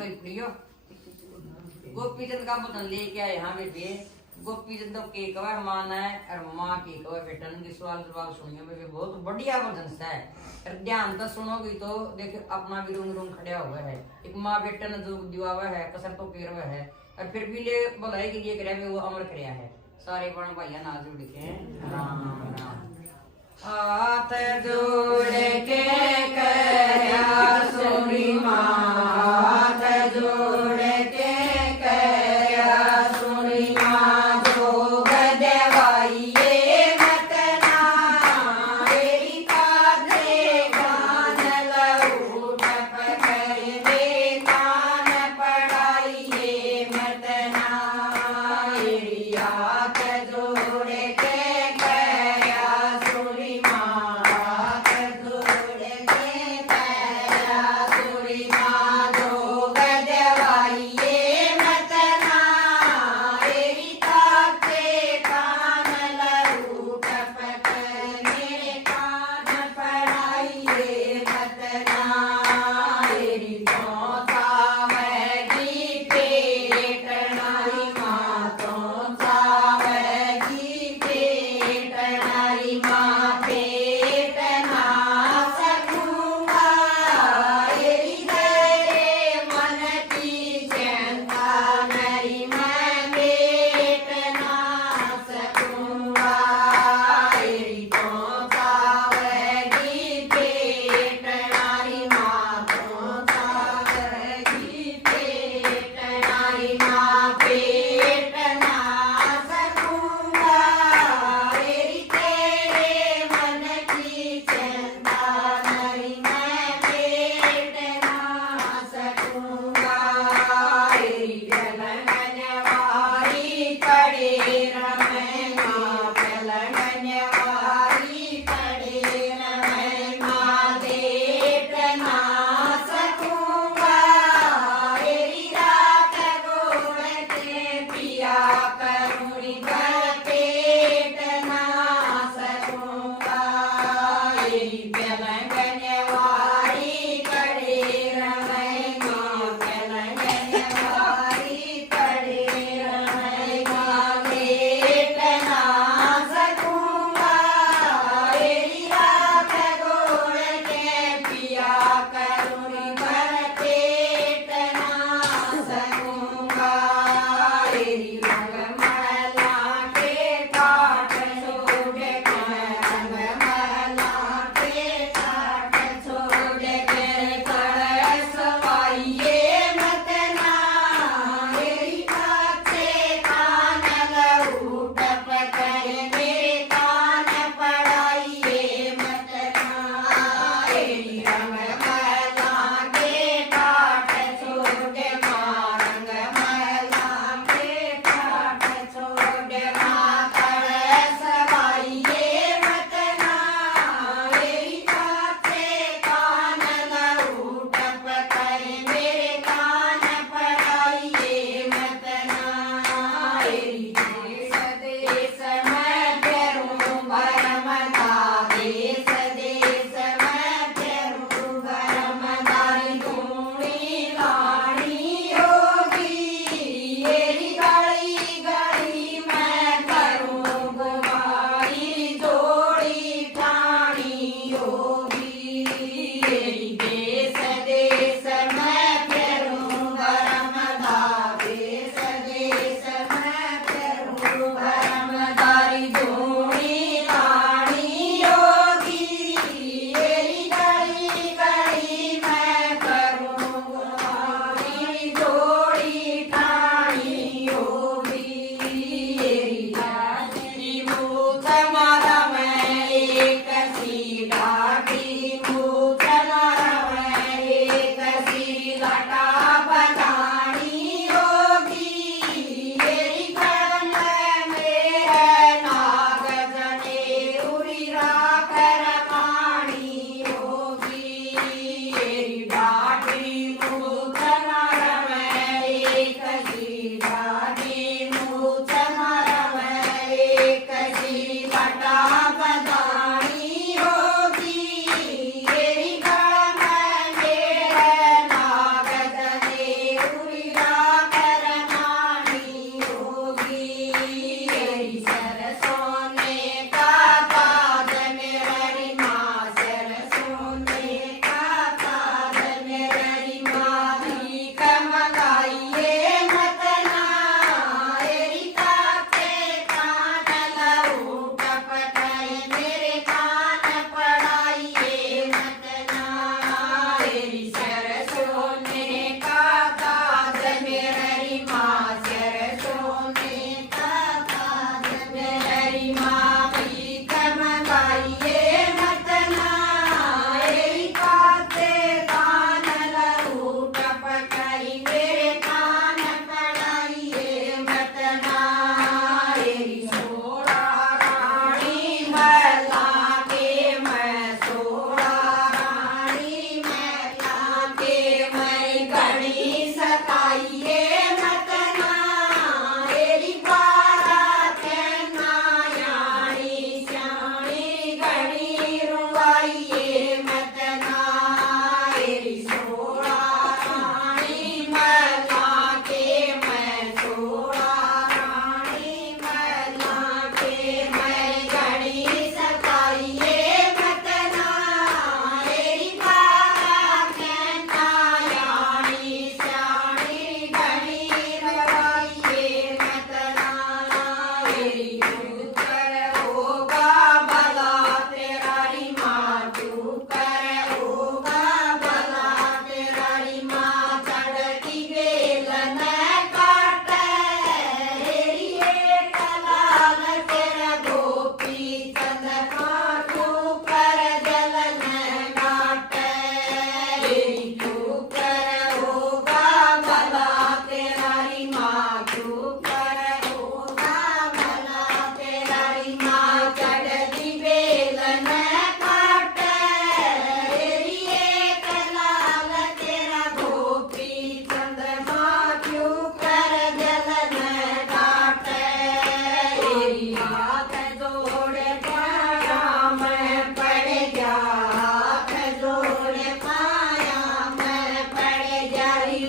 कोई प्रियो गोपी चंद का बदन लेके आए यहाँ बेटे गोपी चंद तो के कवा माना है और माँ की कवा बेटा की सवाल जवाब सुनियो बेबे बहुत बढ़िया भजन सा है और ध्यान तो सुनोगी तो देखो अपना भी रूम रूम खड़ा हुआ है एक माँ बेटा ने जो दिवा हुआ है कसर तो केर हुआ है और फिर भी ले बोला कि ये करे वो अमर कराया है सारे बड़े भैया नाज जुड़ के राम राम हाथ जोड़ के कहया सुनी माँ हाथ जोड़ के कहया सुनी माँ जोग देवाइये मत ना मेरी काते कान लऊट पकड़ दे कान पढ़ाइये मत ना मेरी हाथ जोड़ के कहया सुनी माँ हाथ जोड़ के कहया सुनी माँ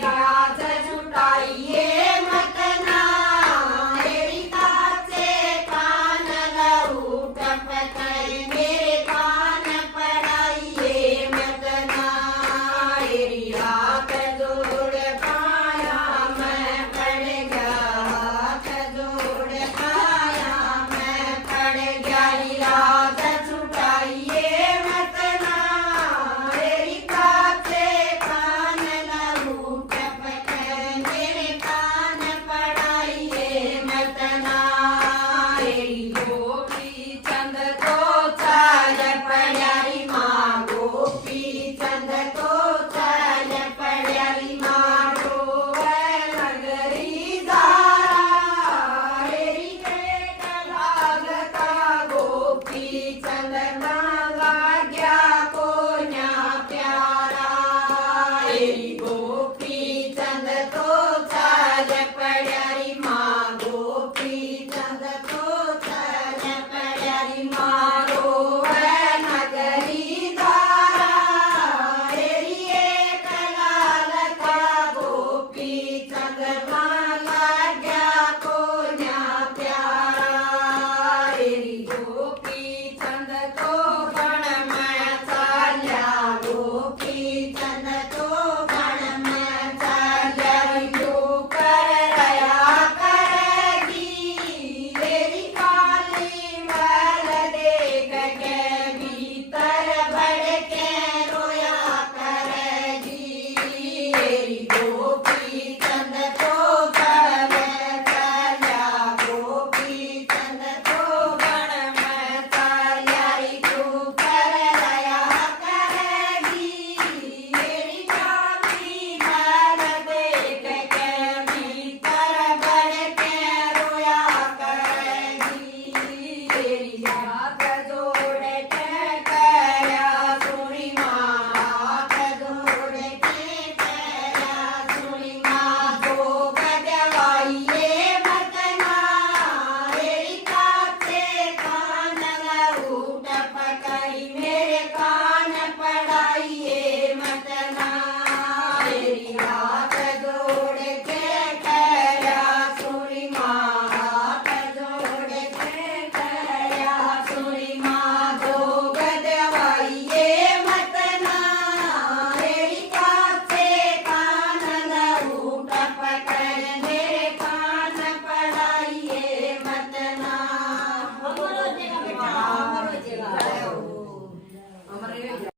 राज छुटाइए मत ना मेरी काचे कान लहू टपकाए मेरे कान पड़ाइए मत ना मेरी हाथ जोड़ पाया मैं पड़ गया हाथ जोड़ पाया मैं पड़ गया राज छुटाइए मत ना मेरी काचे कान लहू टपकाए मेरे कान पड़ाइए मत ना मेरी गोपी चंद को चाल पड़ाई माँ गोपी चंद को चाल पड़ाई माँ